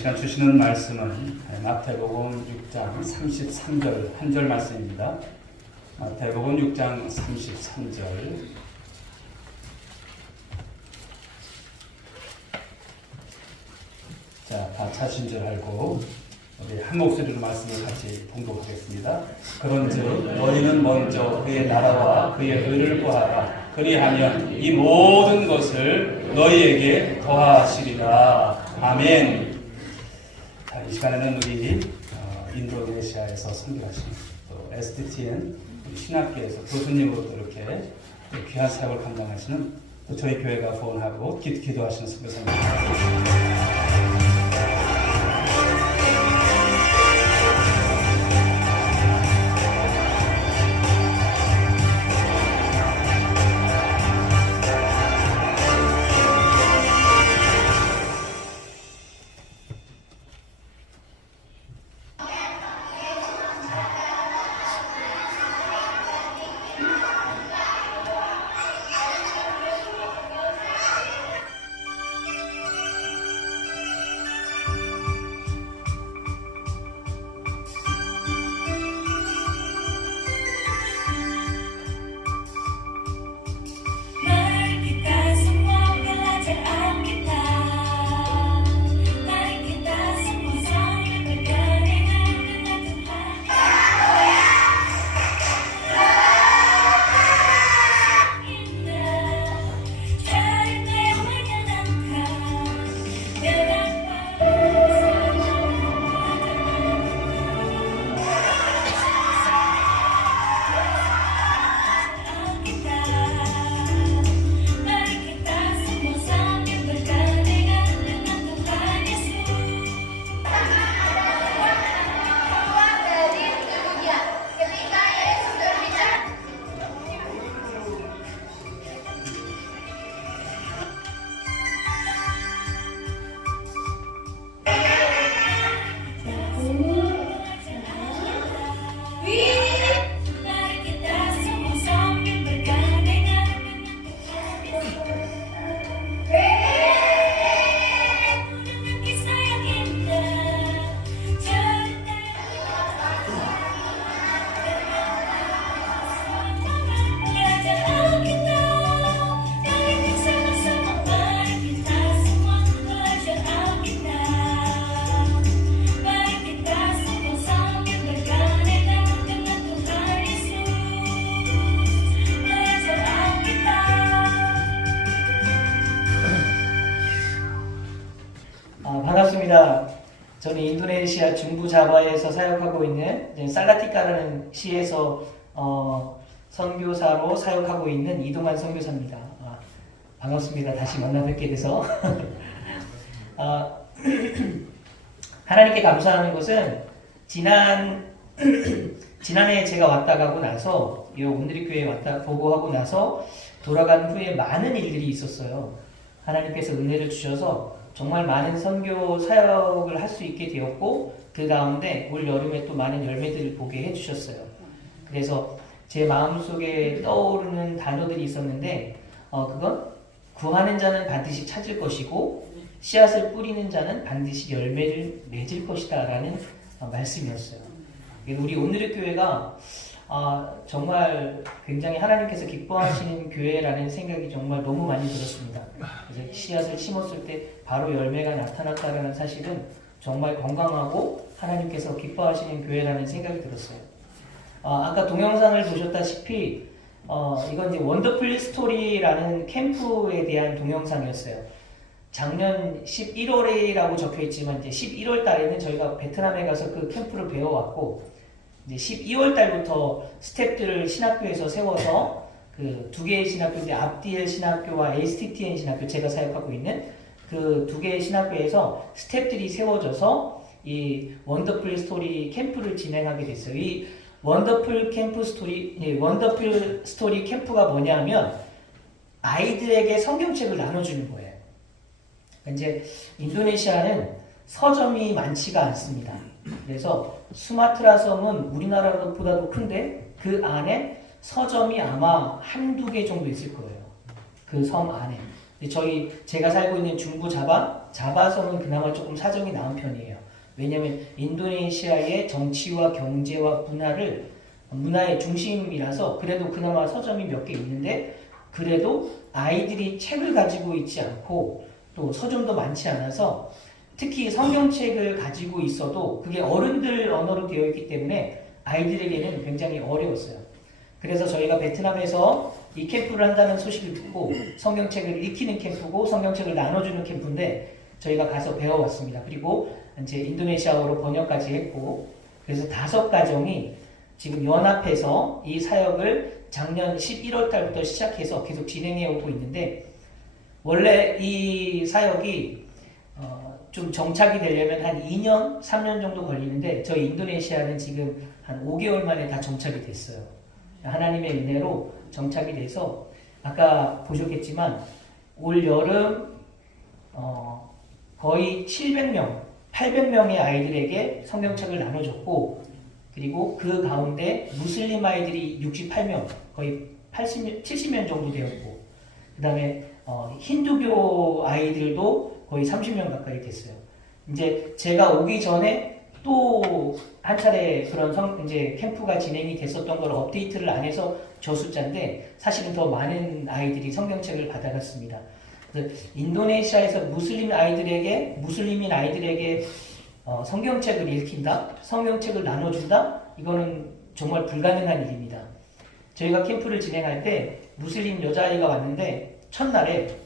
시간 주시는 말씀은 마태복음 6장 33절 한 절 말씀입니다. 마태복음 6장 33절. 자, 다 찾으신 줄 알고 우리 한 목소리로 말씀을 같이 봉독하겠습니다. 그런즉 너희는 먼저 그의 나라와 그의 의를 구하라. 그리하면 이 모든 것을 너희에게 더하시리라. 아멘. 자, 이 시간에는 우리 인도네시아에서 선교하신 또 SDTN 신학교에서 교수님으로 또 이렇게 귀한 사역을 감당하시는 또 저희 교회가 후원하고 기도하시는 선교사님입니다. 반갑습니다. 저는 인도네시아 중부 자바에서 사역하고 있는 살라티카라는 시에서 선교사로 사역하고 있는 이동환 선교사입니다. 반갑습니다. 다시 만나 뵙게 돼서. 하나님께 감사하는 것은 지난해 제가 왔다 가고 나서 이 온누리 교회에 왔다 보고 하고 나서 돌아간 후에 많은 일들이 있었어요. 하나님께서 은혜를 주셔서 정말 많은 선교 사역을 할 수 있게 되었고 그 가운데 올 여름에 또 많은 열매들을 보게 해주셨어요. 그래서 제 마음속에 떠오르는 단어들이 있었는데 그건 구하는 자는 반드시 찾을 것이고 씨앗을 뿌리는 자는 반드시 열매를 맺을 것이다 라는 말씀이었어요. 우리 온누리 교회가 정말 굉장히 하나님께서 기뻐하시는 교회라는 생각이 정말 너무 많이 들었습니다. 그래서 씨앗을 심었을 때 바로 열매가 나타났다는 사실은 정말 건강하고 하나님께서 기뻐하시는 교회라는 생각이 들었어요. 아까 동영상을 보셨다시피 이건 이제 원더풀 스토리라는 캠프에 대한 동영상이었어요. 작년 11월이라고 적혀 있지만 이제 11월 달에는 저희가 베트남에 가서 그 캠프를 배워왔고 이제 12월 달부터 스텝들을 신학교에서 세워서 그 두 개의 신학교, 이제 압디엘 신학교와 SDTN 신학교, 제가 사역하고 있는 그 두 개의 신학교에서 스텝들이 세워져서 이 원더풀 스토리 캠프를 진행하게 됐어요. 이 원더풀 스토리 캠프가 뭐냐면 아이들에게 성경책을 나눠주는 거예요. 이제 인도네시아는 서점이 많지가 않습니다. 그래서 수마트라 섬은 우리나라보다도 큰데 그 안에 서점이 아마 한두 개 정도 있을 거예요. 그 섬 안에. 제가 살고 있는 중부 자바 잡아서는 그나마 조금 사정이 나은 편이에요. 왜냐하면 인도네시아의 정치와 경제와 문화의 중심이라서 그래도 그나마 서점이 몇 개 있는데 그래도 아이들이 책을 가지고 있지 않고 또 서점도 많지 않아서 특히 성경책을 가지고 있어도 그게 어른들 언어로 되어 있기 때문에 아이들에게는 굉장히 어려웠어요. 그래서 저희가 베트남에서 이 캠프를 한다는 소식을 듣고 성경책을 익히는 캠프고 성경책을 나눠주는 캠프인데 저희가 가서 배워왔습니다. 그리고 이제 인도네시아어로 번역까지 했고 그래서 5가정이 지금 연합해서 이 사역을 작년 11월 달부터 시작해서 계속 진행해 오고 있는데 원래 이 사역이 좀 정착이 되려면 한 2년, 3년 정도 걸리는데 저희 인도네시아는 지금 한 5개월 만에 다 정착이 됐어요. 하나님의 은혜로 정착이 돼서 아까 보셨겠지만 올 여름 거의 700명, 800명의 아이들에게 성경책을 나눠줬고 그리고 그 가운데 무슬림 아이들이 68명, 거의 70명 정도 되었고 그 다음에 힌두교 아이들도 거의 30명 가까이 됐어요. 이제 제가 오기 전에 또 한 차례 그런 이제 캠프가 진행이 됐었던 걸 업데이트를 안 해서 저 숫자인데 사실은 더 많은 아이들이 성경책을 받아갔습니다. 그래서 인도네시아에서 무슬림인 아이들에게 성경책을 읽힌다? 성경책을 나눠준다? 이거는 정말 불가능한 일입니다. 저희가 캠프를 진행할 때 무슬림 여자아이가 왔는데 첫날에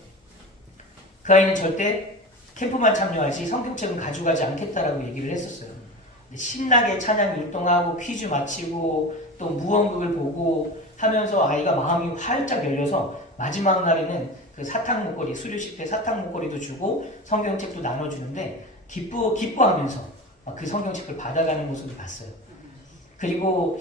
그 아이는 절대 캠프만 참여하지 성경책은 가져가지 않겠다라고 얘기를 했었어요. 신나게 찬양 율동하고 퀴즈 마치고 또 무언극을 보고 하면서 아이가 마음이 활짝 열려서 마지막 날에는 그 사탕 목걸이, 수료식 때 사탕 목걸이도 주고 성경책도 나눠주는데 기뻐하면서 그 성경책을 받아가는 모습을 봤어요. 그리고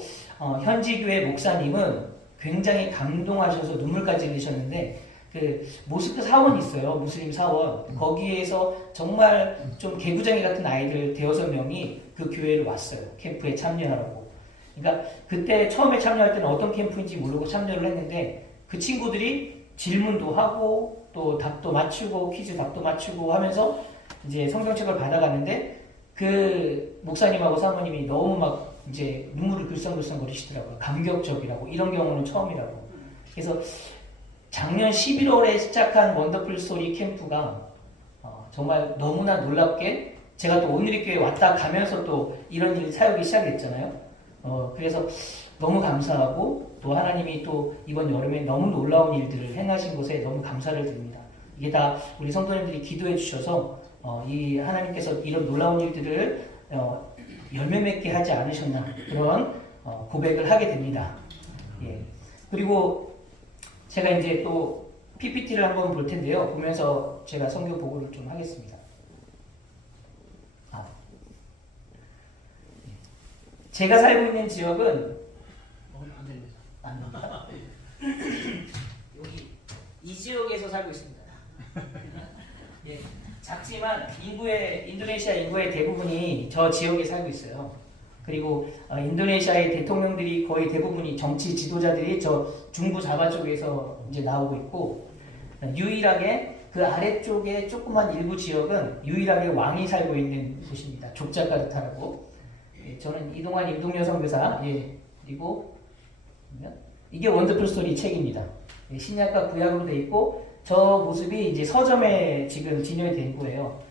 현지 교회 목사님은 굉장히 감동하셔서 눈물까지 흘리셨는데 그 모스크 사원이 있어요. 무슬림 사원. 거기에서 정말 좀 개구쟁이 같은 아이들 5-6명이 그 교회로 왔어요. 캠프에 참여하라고. 그러니까 그때 처음에 참여할 때는 어떤 캠프인지 모르고 참여를 했는데 그 친구들이 질문도 하고 또 답도 맞추고 퀴즈 답도 맞추고 하면서 이제 성경책을 받아갔는데 그 목사님하고 사모님이 너무 막 이제 눈물을 글썽글썽 거리시더라고요. 감격적이라고. 이런 경우는 처음이라고. 그래서 작년 11월에 시작한 원더풀 스토리 캠프가 정말 너무나 놀랍게 제가 또 온누리교회 왔다 가면서 또 이런 일 사역이 시작됐잖아요. 그래서 너무 감사하고 또 하나님이 또 이번 여름에 너무 놀라운 일들을 행하신 것에 너무 감사를 드립니다. 이게 다 우리 성도님들이 기도해 주셔서 이 하나님께서 이런 놀라운 일들을 열매 맺게 하지 않으셨나 그런 고백을 하게 됩니다. 예. 그리고 제가 이제 또 PPT를 한번 볼 텐데요. 보면서 제가 성경 보고를 좀 하겠습니다. 제가 살고 있는 지역은 여기 이 지역에서 살고 있습니다. 예, 작지만 인도네시아 인구의 대부분이 저 지역에 살고 있어요. 그리고 인도네시아의 대통령들이 거의 대부분이 정치 지도자들이 저 중부 자바 쪽에서 이제 나오고 있고 유일하게 그 아래쪽에 조그만 일부 지역은 유일하게 왕이 살고 있는 곳입니다. 족자카르타라고. 예, 저는 이동환 임동여 선교사. 예, 그리고 이게 원더풀 스토리 책입니다. 예, 신약과 구약으로 돼 있고 저 모습이 이제 서점에 지금 진열이 된 거예요.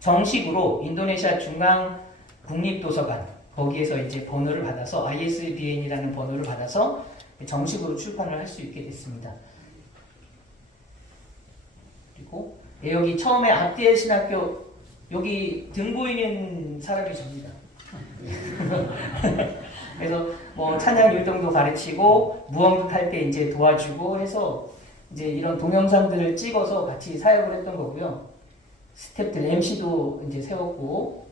정식으로 인도네시아 중앙 국립도서관 거기에서 이제 번호를 받아서 ISBN이라는 번호를 받아서 정식으로 출판을 할 수 있게 됐습니다. 그리고 여기 처음에 압디엘 신학교 여기 등 보이는 사람이 접니다. 그래서 뭐 찬양 율동도 가르치고 무언극 할 때 이제 도와주고 해서 이제 이런 동영상들을 찍어서 같이 사역을 했던 거고요. 스태프들 MC도 이제 세웠고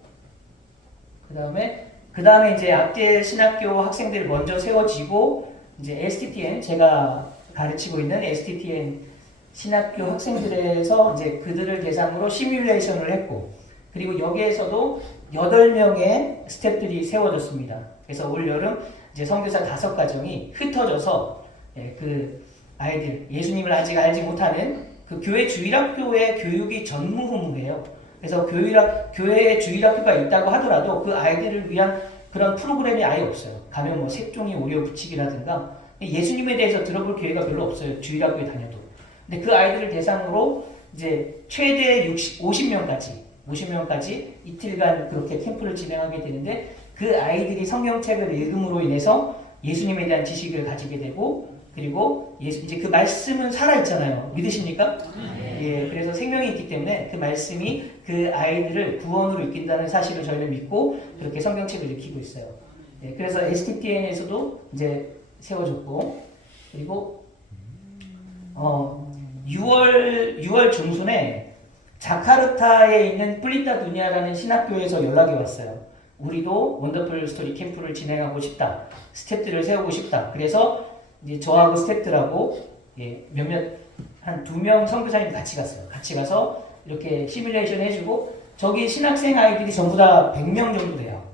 그 다음에 이제 압디엘 신학교 학생들 먼저 세워지고 이제 STTN 제가 가르치고 있는 STTN 신학교 학생들에서 이제 그들을 대상으로 시뮬레이션을 했고 그리고 여기에서도 8명의 스태프들이 세워졌습니다. 그래서 올 여름 이제 선교사 5가정이 흩어져서 그 아이들 예수님을 아직 알지 못하는 그 교회 주일학교의 교육이 전무후무해요. 그래서 교회에 주일학교가 있다고 하더라도 그 아이들을 위한 그런 프로그램이 아예 없어요. 가면 뭐 색종이 오려 붙이기라든가 예수님에 대해서 들어볼 기회가 별로 없어요. 주일학교에 다녀도. 근데 그 아이들을 대상으로 이제 최대 50명까지 이틀간 그렇게 캠프를 진행하게 되는데 그 아이들이 성경책을 읽음으로 인해서 예수님에 대한 지식을 가지게 되고 그리고 이제 그 말씀은 살아있잖아요. 믿으십니까? 예, 그래서 생명이 있기 때문에 그 말씀이 그 아이들을 구원으로 이끈다는 사실을 저희는 믿고 그렇게 성경책을 읽히고 있어요. 예, 그래서 STTN에서도 이제 세워졌고 그리고 6월 중순에 자카르타에 있는 플리타 두니아라는 신학교에서 연락이 왔어요. 우리도 원더풀 스토리 캠프를 진행하고 싶다. 스태프들을 세우고 싶다. 그래서 이제 저하고 스태프들하고 한 2명 선교사님 같이 갔어요. 같이 가서 이렇게 시뮬레이션 해주고 저기 신학생 아이들이 전부 다 100명 정도 돼요.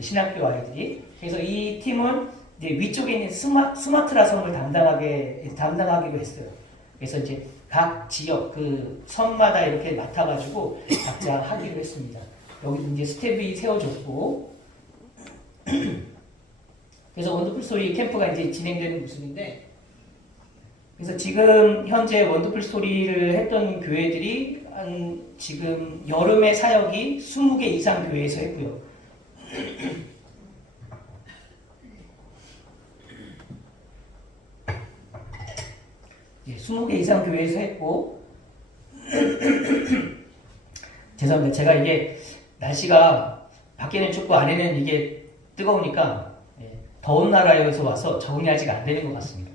신학교 아이들이. 그래서 이 팀은 이제 위쪽에 있는 수마트라 섬을 담당하기로 했어요. 그래서 이제 각 지역 그 섬마다 이렇게 맡아가지고 각자 하기로 했습니다. 여기 이제 스텝이 세워졌고 그래서 원더풀 스토리 캠프가 이제 진행되는 모습인데 그래서 지금 현재 원더풀 스토리를 했던 교회들이 한 지금 여름에 사역이 20개 이상 교회에서 했고요. 20개 이상 교회에서 했고 죄송합니다. 제가 이게 날씨가 밖에는 춥고 안에는 이게 뜨거우니까 더운 나라에서 와서 적응이 아직 안 되는 것 같습니다.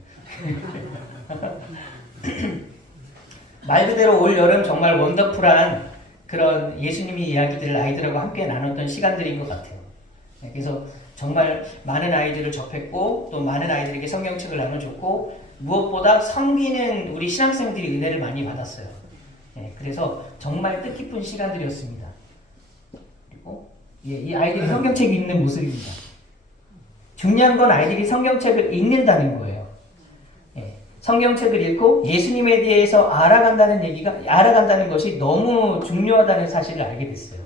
말 그대로 올 여름 정말 원더풀한 그런 예수님의 이야기들을 아이들하고 함께 나눴던 시간들인 것 같아요. 그래서 정말 많은 아이들을 접했고 또 많은 아이들에게 성경책을 나눠줬고 무엇보다 섬기는 우리 신학생들이 은혜를 많이 받았어요. 그래서 정말 뜻깊은 시간들이었습니다. 그리고 이 아이들이 성경책 읽는 모습입니다. 중요한 건 아이들이 성경책을 읽는다는 거예요. 성경책을 읽고 예수님에 대해서 알아간다는 것이 너무 중요하다는 사실을 알게 됐어요.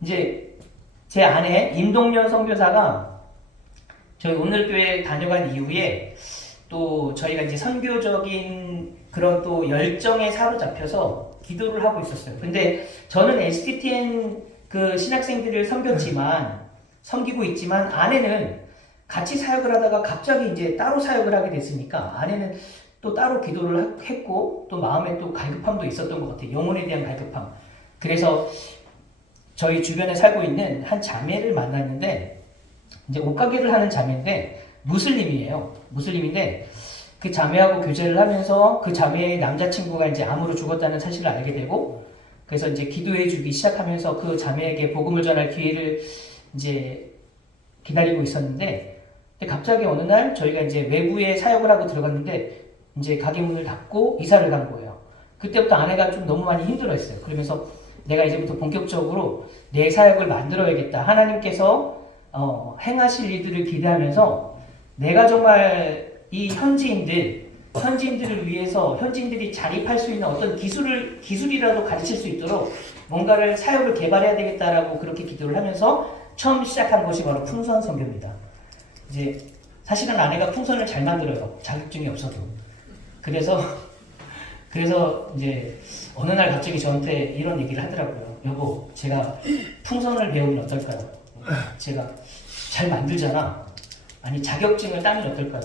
이제 제 아내 임동연 선교사가 저희 오늘교회 다녀간 이후에 또 저희가 이제 선교적인 그런 또 열정에 사로잡혀서 기도를 하고 있었어요. 근데 저는 STTN 그 신학생들을 섬기고 있지만 아내는 같이 사역을 하다가 갑자기 이제 따로 사역을 하게 됐으니까 아내는 또 따로 기도를 했고 또 마음에 또 갈급함도 있었던 것 같아요. 영혼에 대한 갈급함. 그래서 저희 주변에 살고 있는 한 자매를 만났는데 이제 옷가게를 하는 자매인데 무슬림인데 그 자매하고 교제를 하면서 그 자매의 남자친구가 이제 암으로 죽었다는 사실을 알게 되고 그래서 이제 기도해 주기 시작하면서 그 자매에게 복음을 전할 기회를 이제 기다리고 있었는데 갑자기 어느 날 저희가 이제 외부에 사역을 하고 들어갔는데 이제 가게 문을 닫고 이사를 간 거예요. 그때부터 아내가 좀 너무 많이 힘들어했어요. 그러면서 내가 이제부터 본격적으로 내 사역을 만들어야겠다. 하나님께서 행하실 일들을 기대하면서 내가 정말 이 현지인들을 위해서 현지인들이 자립할 수 있는 어떤 기술이라도 가르칠 수 있도록 뭔가를 사역을 개발해야 되겠다라고 그렇게 기도를 하면서 처음 시작한 것이 바로 풍선 선교입니다. 이제 사실은 아내가 풍선을 잘 만들어요. 자격증이 없어도. 그래서 이제 어느 날 갑자기 저한테 이런 얘기를 하더라고요. 여보, 제가 풍선을 배우면 어떨까요? 제가 잘 만들잖아. 아니, 자격증을 따면 어떨까요?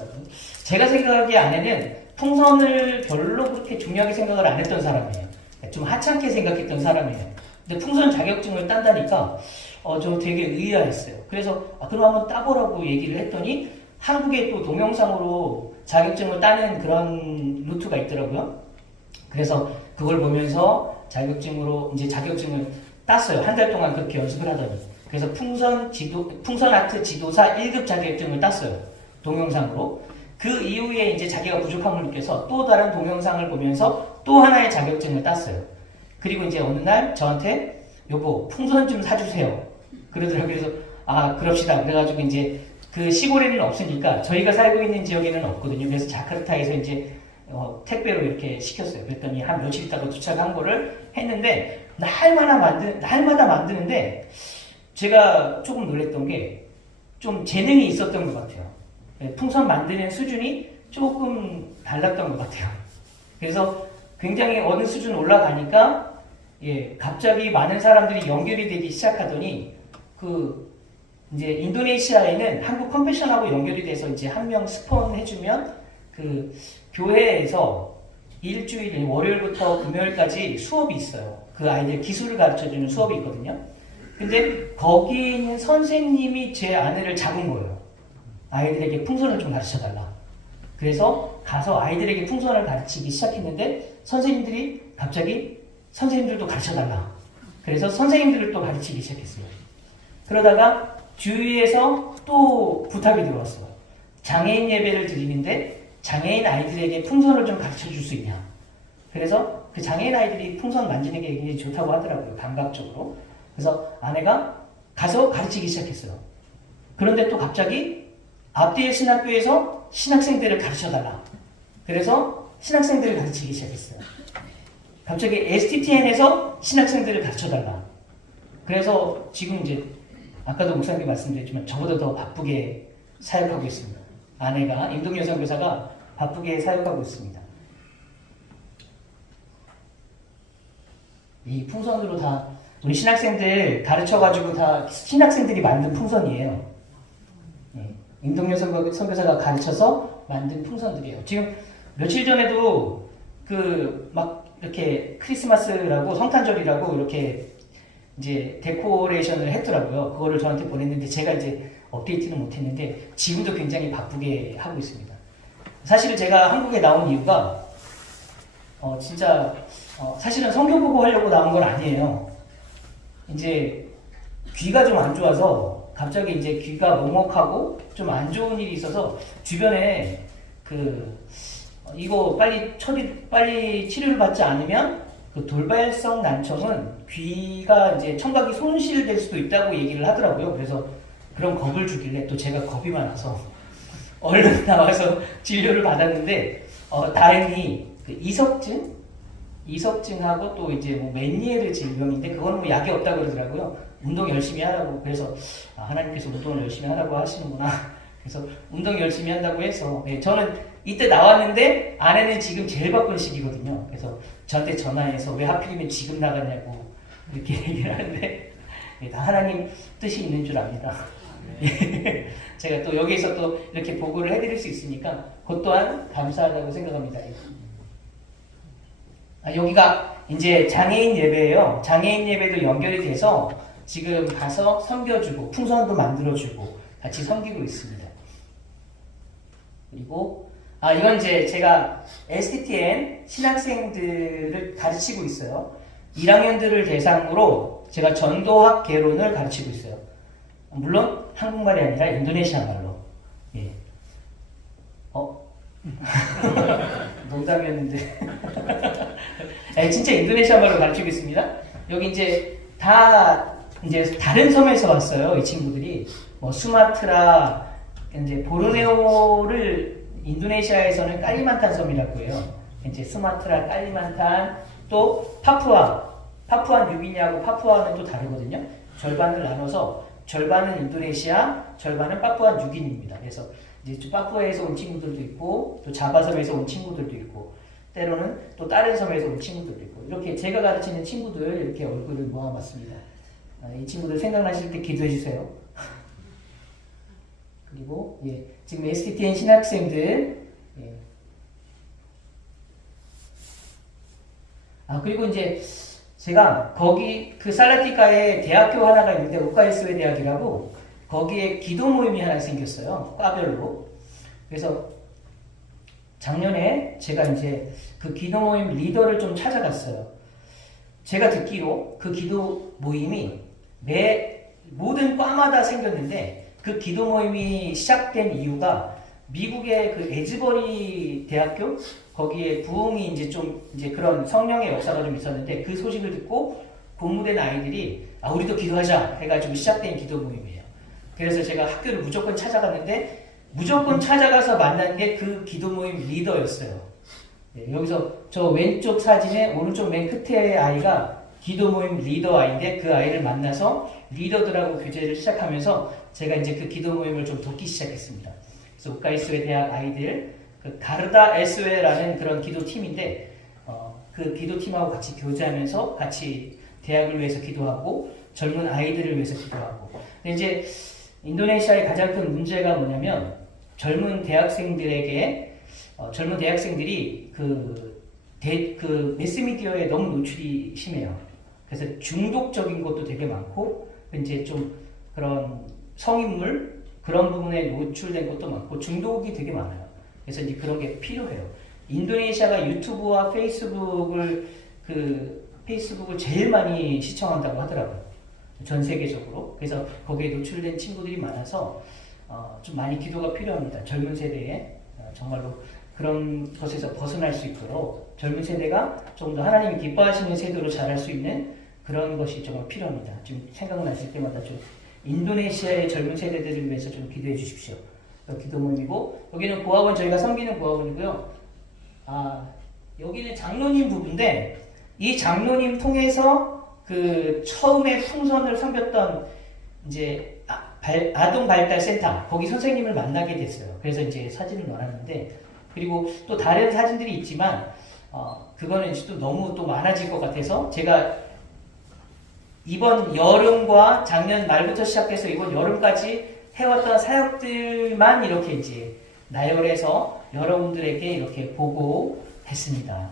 제가 생각하기에 아내는 풍선을 별로 그렇게 중요하게 생각을 안 했던 사람이에요. 좀 하찮게 생각했던 사람이에요. 근데 풍선 자격증을 딴다니까 저 되게 의아했어요. 그래서 그럼 한번 따보라고 얘기를 했더니 한국에 또 동영상으로 자격증을 따는 그런 루트가 있더라고요. 그래서 그걸 보면서 자격증을 땄어요. 한 달 동안 그렇게 연습을 하더니. 그래서 풍선 아트 지도사 1급 자격증을 땄어요. 동영상으로. 그 이후에 이제 자기가 부족함을 느껴서 또 다른 동영상을 보면서 또 하나의 자격증을 땄어요. 그리고 이제 어느 날 저한테 여보, 풍선 좀 사주세요. 그러더라고요. 그래서 그럽시다. 그래가지고 이제 그 시골에는 없으니까 저희가 살고 있는 지역에는 없거든요. 그래서 자카르타에서 이제 택배로 이렇게 시켰어요. 그랬더니 한 며칠 있다가 도착한 거를 했는데 날마다 만드는데 제가 조금 놀랬던 게 좀 재능이 있었던 것 같아요. 풍선 만드는 수준이 조금 달랐던 것 같아요. 그래서 굉장히 어느 수준 올라가니까 갑자기 많은 사람들이 연결이 되기 시작하더니 이제 인도네시아에는 한국 컴패션하고 연결이 돼서 이제 한 명 스폰 해주면 그 교회에서 일주일 월요일부터 금요일까지 수업이 있어요. 그 아이들 기술을 가르쳐주는 수업이 있거든요. 근데 거기 있는 선생님이 제 아내를 잡은 거예요. 아이들에게 풍선을 좀 가르쳐달라. 그래서 가서 아이들에게 풍선을 가르치기 시작했는데 선생님들이 갑자기 선생님들도 가르쳐달라. 그래서 선생님들을 또 가르치기 시작했어요. 그러다가 주위에서 또 부탁이 들어왔어요. 장애인 예배를 드리는데 장애인 아이들에게 풍선을 좀 가르쳐줄 수 있냐. 그래서 그 장애인 아이들이 풍선 만지는 게 굉장히 좋다고 하더라고요. 감각적으로. 그래서 아내가 가서 가르치기 시작했어요. 그런데 또 갑자기 앞뒤의 신학교에서 신학생들을 가르쳐달라. 그래서 신학생들을 가르치기 시작했어요. 갑자기 STTN에서 신학생들을 가르쳐달라. 그래서 지금 이제 아까도 목사님께 말씀드렸지만 저보다 더 바쁘게 사역하고 있습니다. 아내가 임동여 선교사가 바쁘게 사역하고 있습니다. 이 풍선으로 다 우리 신학생들 가르쳐가지고 다 신학생들이 만든 풍선이에요. 임동여 선교사가 가르쳐서 만든 풍선들이에요. 지금 며칠 전에도 막 이렇게 크리스마스라고 성탄절이라고 이렇게 이제 데코레이션을 했더라고요. 그거를 저한테 보냈는데 제가 이제 업데이트는 못했는데 지금도 굉장히 바쁘게 하고 있습니다. 사실 제가 한국에 나온 이유가 사실은 성경 보고 하려고 나온 건 아니에요. 이제 귀가 좀 안 좋아서 갑자기 이제 귀가 먹먹하고 좀 안 좋은 일이 있어서 주변에 이거 빨리 치료를 받지 않으면 그 돌발성 난청은 귀가 이제 청각이 손실될 수도 있다고 얘기를 하더라고요. 그래서 그런 겁을 주길래 또 제가 겁이 많아서 얼른 나와서 진료를 받았는데 다행히 그 이석증하고 또 이제 메니에르 질병인데 그건 약이 없다고 그러더라고요. 운동 열심히 하라고. 그래서 하나님께서 운동을 열심히 하라고 하시는구나. 그래서 운동 열심히 한다고 해서 저는 이때 나왔는데 아내는 지금 제일 바쁜 시기거든요. 그래서 저한테 전화해서 왜 하필이면 지금 나가냐고 이렇게 얘기를 하는데 다 하나님 뜻이 있는 줄 압니다. 제가 또 여기에서 또 이렇게 보고를 해드릴 수 있으니까 그것 또한 감사하다고 생각합니다. 여기가 이제 장애인 예배예요. 장애인 예배도 연결이 돼서 지금 가서 섬겨주고 풍선도 만들어주고 같이 섬기고 있습니다. 그리고 이건 이제 제가 STTN 신학생들을 가르치고 있어요. 1학년들을 대상으로 제가 전도학 개론을 가르치고 있어요. 물론 한국말이 아니라 인도네시아 말로. 예. 농담이었는데. 진짜 인도네시아 말로 가르치고 있습니다. 여기 이제 다른 섬에서 왔어요. 이 친구들이 수마트라, 이제 보르네오를 인도네시아에서는 깔리만탄 섬이라고 해요. 이제 수마트라, 깔리만탄, 또 파푸아 뉴기니아하고 파푸아는 또 다르거든요. 절반을 나눠서 절반은 인도네시아, 절반은 파푸아 뉴기니입니다. 그래서 이제 파푸아에서 온 친구들도 있고, 또 자바섬에서 온 친구들도 있고, 때로는 또 다른 섬에서 온 친구들도 있고, 이렇게 제가 가르치는 친구들 이렇게 얼굴을 모아봤습니다. 이 친구들 생각나실 때 기도해 주세요. 그리고 지금 STTN 신학생들, 그리고 이제 제가 거기 살라티카에 대학교 하나가 있는데 우카이스웨 대학이라고 거기에 기도 모임이 하나 생겼어요. 과별로. 그래서 작년에 제가 이제 그 기도 모임 리더를 좀 찾아갔어요. 제가 듣기로 그 기도 모임이 모든 과마다 생겼는데 그 기도 모임이 시작된 이유가 미국의 그 에즈버리 대학교 거기에 부흥이 이제 그런 성령의 역사가 좀 있었는데 그 소식을 듣고 공무된 아이들이 우리도 기도하자 해가지고 시작된 기도 모임이에요. 그래서 제가 학교를 무조건 찾아갔는데 무조건 찾아가서 만난 게 그 기도 모임 리더였어요. 네, 여기서 저 왼쪽 사진에 오른쪽 맨 끝에 아이가 기도 모임 리더 아이인데 그 아이를 만나서 리더들하고 교제를 시작하면서 제가 이제 그 기도 모임을 좀 돕기 시작했습니다. 그래서 우카이스웨 대학 아이들 그 가르다 에스웨라는 그런 기도 팀인데 그 기도 팀하고 같이 교제하면서 같이 대학을 위해서 기도하고 젊은 아이들을 위해서 기도하고. 근데 이제 인도네시아의 가장 큰 문제가 뭐냐면 젊은 대학생들에게 젊은 대학생들이 그 매스미디어에 너무 노출이 심해요. 그래서 중독적인 것도 되게 많고 이제 좀 그런 성인물 그런 부분에 노출된 것도 많고 중독이 되게 많아요. 그래서 이제 그런 게 필요해요. 인도네시아가 유튜브와 페이스북을 제일 많이 시청한다고 하더라고요. 전 세계적으로. 그래서 거기에 노출된 친구들이 많아서 좀 많이 기도가 필요합니다. 젊은 세대에 정말로 그런 것에서 벗어날 수 있도록 젊은 세대가 좀 더 하나님이 기뻐하시는 세대로 자랄 수 있는 그런 것이 정말 필요합니다. 지금 생각나실 때마다 좀 인도네시아의 젊은 세대들을 위해서 좀 기도해 주십시오. 기도 모임이고 여기는 고아원 저희가 섬기는 고아원이고요. 여기는 장로님 부부인데 이 장로님 통해서 그 처음에 풍선을 섬겼던 이제 아동 발달 센터 거기 선생님을 만나게 됐어요. 그래서 이제 사진을 넣어놨는데 그리고 또 다른 사진들이 있지만 그거는 또 너무 또 많아질 것 같아서 제가 이번 여름과 작년 말부터 시작해서 이번 여름까지 해왔던 사역들만 이렇게 이제 나열해서 여러분들에게 이렇게 보고했습니다.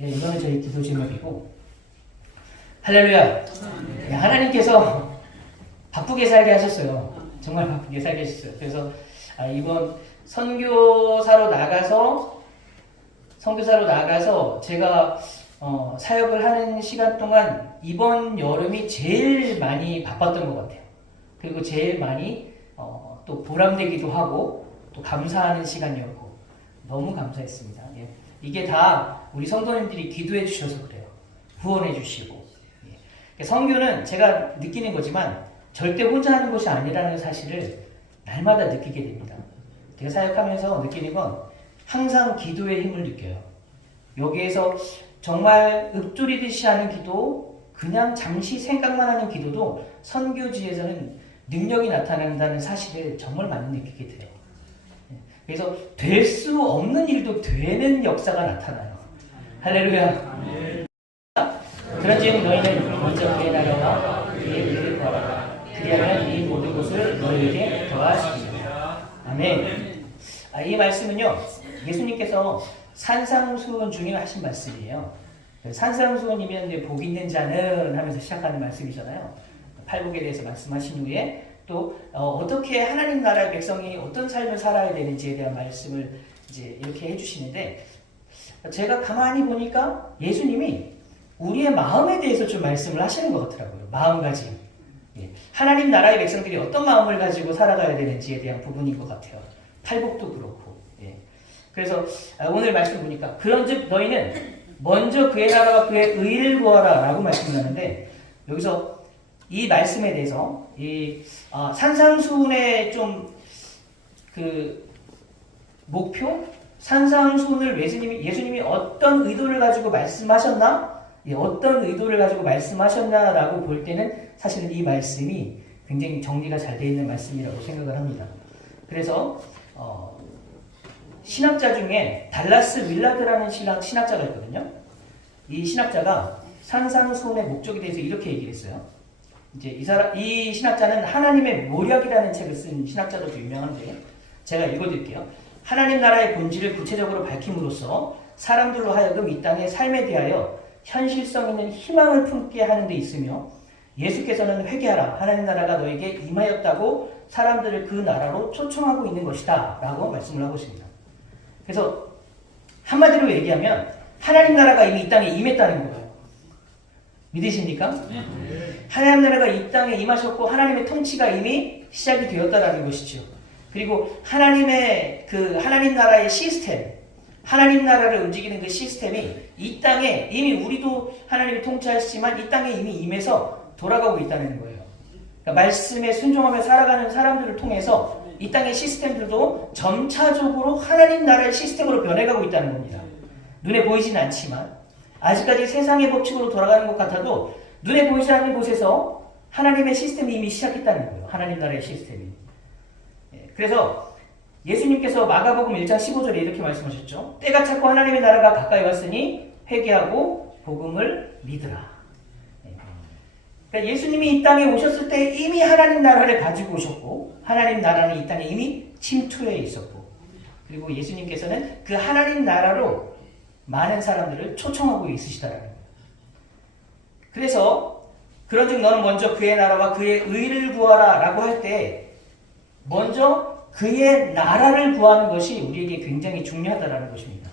예, 이거는 저희 기도 제목이고 할렐루야. 예, 하나님께서 바쁘게 살게 하셨어요. 정말 바쁘게 살게 하셨어요. 그래서 이번 선교사로 나가서 제가 사역을 하는 시간 동안 이번 여름이 제일 많이 바빴던 것 같아요. 그리고 제일 많이 또 보람되기도 하고 또 감사하는 시간이었고 너무 감사했습니다. 예. 이게 다 우리 성도님들이 기도해 주셔서 그래요. 후원해 주시고. 예. 선교는 제가 느끼는 거지만 절대 혼자 하는 것이 아니라는 사실을 날마다 느끼게 됩니다. 제가 사역하면서 느끼는 건 항상 기도의 힘을 느껴요. 여기에서 정말 읊조리듯이 하는 기도, 그냥 잠시 생각만 하는 기도도 선교지에서는 능력이 나타난다는 사실을 정말 많이 느끼게 돼요. 그래서 될 수 없는 일도 되는 역사가 나타나요. 할렐루야. 그런즉 너희는 먼저 그의 나라와 그의 의를 구하라. 그리하면 이 모든 것을 너희에게 더하시리라. 아멘. 이 말씀은요, 예수님께서 산상수훈 중에 하신 말씀이에요. 산상수훈이면 복 있는 자는 하면서 시작하는 말씀이잖아요. 팔복에 대해서 말씀하신 후에 또 어떻게 하나님 나라의 백성이 어떤 삶을 살아야 되는지에 대한 말씀을 이제 이렇게 해주시는데 제가 가만히 보니까 예수님이 우리의 마음에 대해서 좀 말씀을 하시는 것 같더라고요. 마음가짐. 예. 하나님 나라의 백성들이 어떤 마음을 가지고 살아가야 되는지에 대한 부분인 것 같아요. 팔복도 그렇고. 예. 그래서 오늘 말씀 보니까 그런즉 너희는 먼저 그의 나라와 그의 의를 구하라 라고 말씀하는데 여기서 이 말씀에 대해서 이 산상수훈의 좀 그 목표? 산상수훈을 예수님이 어떤 의도를 가지고 말씀하셨나? 예, 어떤 의도를 가지고 말씀하셨나라고 볼 때는 사실은 이 말씀이 굉장히 정리가 잘 되어 있는 말씀이라고 생각을 합니다. 그래서 신학자 중에 달라스 윌라드라는 신학자가 있거든요. 이 신학자가 산상수훈의 목적에 대해서 이렇게 얘기를 했어요. 이제 이 신학자는 하나님의 모략이라는 책을 쓴 신학자도 유명한데 제가 읽어드릴게요. 하나님 나라의 본질을 구체적으로 밝힘으로써 사람들로 하여금 이 땅의 삶에 대하여 현실성 있는 희망을 품게 하는 데 있으며 예수께서는 회개하라 하나님 나라가 너에게 임하였다고 사람들을 그 나라로 초청하고 있는 것이다 라고 말씀을 하고 있습니다. 그래서 한마디로 얘기하면 하나님 나라가 이미 이 땅에 임했다는 거예요. 믿으십니까? 하나님 나라가 이 땅에 임하셨고 하나님의 통치가 이미 시작이 되었다라는 것이죠. 그리고 하나님 나라의 시스템, 하나님 나라를 움직이는 그 시스템이 이 땅에 이미 우리도 하나님이 통치하시지만 이 땅에 이미 임해서 돌아가고 있다는 거예요. 그러니까 말씀에 순종하며 살아가는 사람들을 통해서 이 땅의 시스템들도 점차적으로 하나님 나라의 시스템으로 변해가고 있다는 겁니다. 눈에 보이진 않지만 아직까지 세상의 법칙으로 돌아가는 것 같아도 눈에 보이지 않는 곳에서 하나님의 시스템이 이미 시작했다는 거예요. 하나님 나라의 시스템이. 그래서 예수님께서 마가복음 1장 15절에 이렇게 말씀하셨죠. 때가 찼고 하나님의 나라가 가까이 왔으니 회개하고 복음을 믿으라. 그러니까 예수님이 이 땅에 오셨을 때 이미 하나님 나라를 가지고 오셨고 하나님 나라는 이 땅에 이미 침투해 있었고 그리고 예수님께서는 그 하나님 나라로 많은 사람들을 초청하고 있으시다라는 거예요. 그래서 그런즉 너는 먼저 그의 나라와 그의 의를 구하라 라고 할 때 먼저 그의 나라를 구하는 것이 우리에게 굉장히 중요하다라는 것입니다.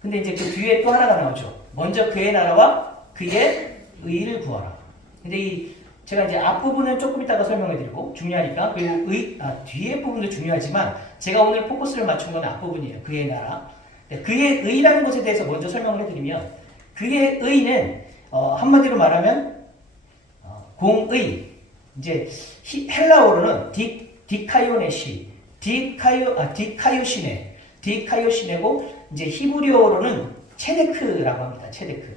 근데 이제 그 뒤에 또 하나가 나오죠. 먼저 그의 나라와 그의 의를 구하라. 근데 제가 이제 앞부분은 조금 이따가 설명해 드리고 중요하니까 그리고 뒤에 부분도 중요하지만 제가 오늘 포커스를 맞춘 건 앞부분이에요. 그의 나라. 그의 의라는 것에 대해서 먼저 설명을 해드리면 그의 의는 한마디로 말하면 공의 이제 헬라어로는 디카요시네고 이제 히브리어로는 체데크라고 합니다. 체데크.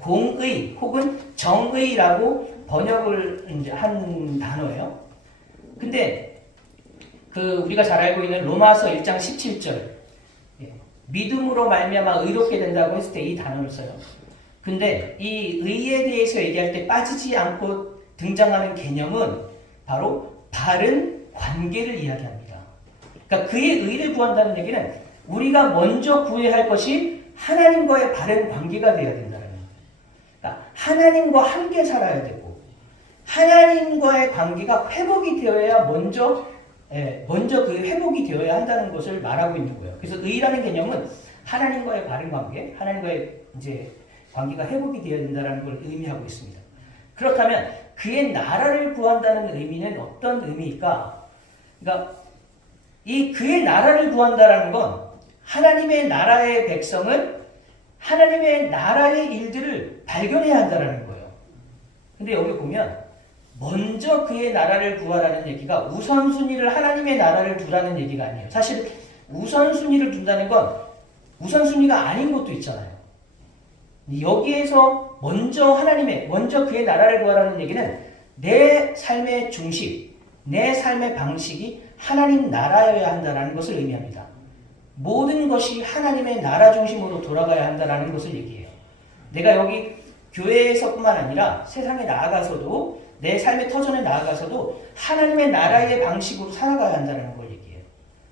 공의 혹은 정의라고 번역을 이제 한 단어예요. 근데 우리가 잘 알고 있는 로마서 1장 17절 믿음으로 말미암아 의롭게 된다고 했을 때 이 단어를 써요. 근데 이 의에 대해서 얘기할 때 빠지지 않고 등장하는 개념은 바로 바른 관계를 이야기합니다. 그러니까 그의 의를 구한다는 얘기는 우리가 먼저 구해야 할 것이 하나님과의 바른 관계가 되어야 된다는 거예요. 그러니까 하나님과 함께 살아야 되고 하나님과의 관계가 회복이 되어야 먼저 그 회복이 되어야 한다는 것을 말하고 있는 거예요. 그래서 의라는 개념은 하나님과의 바른 관계, 하나님과의 이제 관계가 회복이 되어야 된다는 걸 의미하고 있습니다. 그렇다면 그의 나라를 구한다는 의미는 어떤 의미일까? 그러니까 이 그의 나라를 구한다라는 건 하나님의 나라의 백성은 하나님의 나라의 일들을 발견해야 한다는 거예요. 근데 여기 보면 먼저 그의 나라를 구하라는 얘기가 우선순위를 하나님의 나라를 두라는 얘기가 아니에요. 사실 우선순위를 둔다는 건 우선순위가 아닌 것도 있잖아요. 여기에서 먼저 그의 나라를 구하라는 얘기는 내 삶의 중심, 내 삶의 방식이 하나님 나라여야 한다는 것을 의미합니다. 모든 것이 하나님의 나라 중심으로 돌아가야 한다는 것을 얘기해요. 내가 여기 교회에서뿐만 아니라 세상에 나아가서도 내 삶의 터전에 나아가서도 하나님의 나라의 방식으로 살아가야 한다는 걸 얘기해요.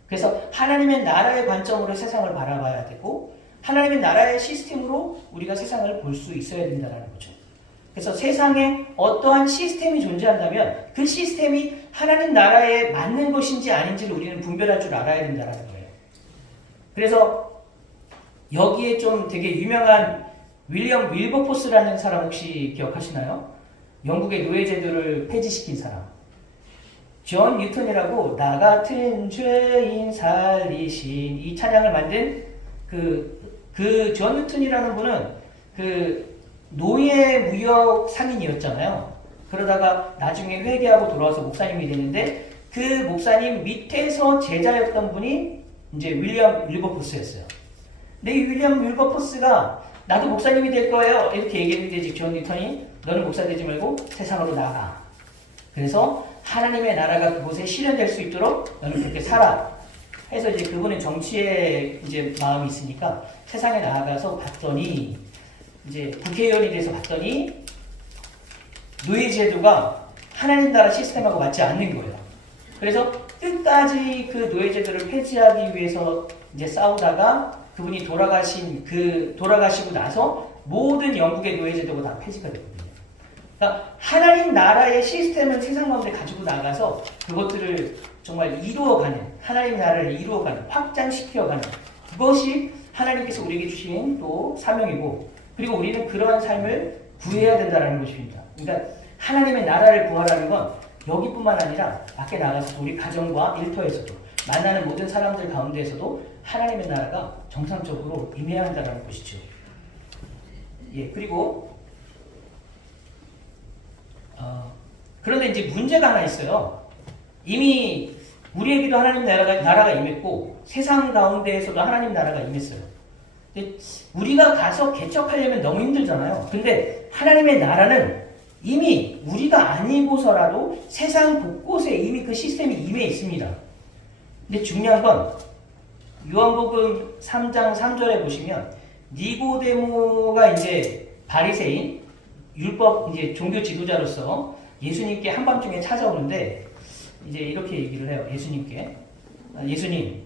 그래서 하나님의 나라의 관점으로 세상을 바라봐야 되고 하나님의 나라의 시스템으로 우리가 세상을 볼 수 있어야 된다는 거죠. 그래서 세상에 어떠한 시스템이 존재한다면 그 시스템이 하나님 나라에 맞는 것인지 아닌지를 우리는 분별할 줄 알아야 된다는 거예요. 그래서 여기에 좀 되게 유명한 윌리엄 윌버포스라는 사람 혹시 기억하시나요? 영국의 노예제도를 폐지시킨 사람. 존 뉴턴이라고 나 같은 죄인 살리신 이 찬양을 만든 그 존 뉴턴이라는 분은 노예 무역 상인이었잖아요. 그러다가 나중에 회개하고 돌아와서 목사님이 되는데 그 목사님 밑에서 제자였던 분이 이제 윌리엄 윌버포스였어요. 근데 이 윌리엄 윌버포스가 나도 목사님이 될 거예요 이렇게 얘기했는데 존 뉴턴이 너는 목사 되지 말고 세상으로 나가. 그래서 하나님의 나라가 그곳에 실현될 수 있도록 너는 그렇게 살아. 해서 이제 그분은 정치에 이제 마음이 있으니까 세상에 나아가서 봤더니 이제 국회의원이 돼서 봤더니 노예제도가 하나님 나라 시스템하고 맞지 않는 거예요. 그래서 끝까지 그 노예제도를 폐지하기 위해서 이제 싸우다가 그분이 돌아가시고 나서 모든 영국의 노예제도가 다 폐지가 됐거든요. 그러니까 하나님 나라의 시스템을 세상 가운데 가지고 나가서 그것들을 정말 이루어가는, 하나님 나라를 이루어가는, 확장시켜가는 그것이 하나님께서 우리에게 주신 또 사명이고, 그리고 우리는 그러한 삶을 구해야 된다는 것입니다. 그러니까 하나님의 나라를 구하라는 건 여기뿐만 아니라 밖에 나가서 우리 가정과 일터에서도 만나는 모든 사람들 가운데에서도 하나님의 나라가 정상적으로 임해야 한다는 것이죠. 예, 그리고 그런데 이제 문제가 하나 있어요. 이미 우리에게도 하나님 나라가 임했고 세상 가운데에서도 하나님 나라가 임했어요. 근데 우리가 가서 개척하려면 너무 힘들잖아요. 근데 하나님의 나라는 이미 우리가 아니고서라도 세상 곳곳에 이미 그 시스템이 임해 있습니다. 근데 중요한 건 요한복음 3장 3절에 보시면 니고데모가 이제 바리새인 율법 이제 종교 지도자로서 예수님께 한밤중에 찾아오는데 이제 이렇게 얘기를 해요. 예수님께 예수님,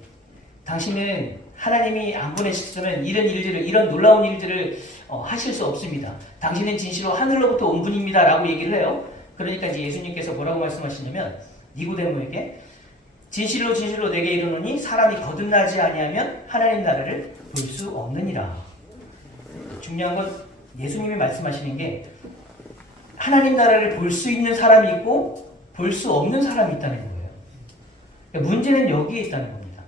당신은 하나님이 안 보내셨으면 이런 놀라운 일들을 하실 수 없습니다. 당신은 진실로 하늘로부터 온 분입니다. 라고 얘기를 해요. 그러니까 이제 예수님께서 뭐라고 말씀하시냐면 니고데모에게 진실로 진실로 내게 이르노니 사람이 거듭나지 아니하면 하나님 나라를 볼 수 없느니라. 중요한 건 예수님이 말씀하시는 게 하나님 나라를 볼 수 있는 사람이 있고 볼 수 없는 사람이 있다는 거예요. 그러니까 문제는 여기에 있다는 겁니다.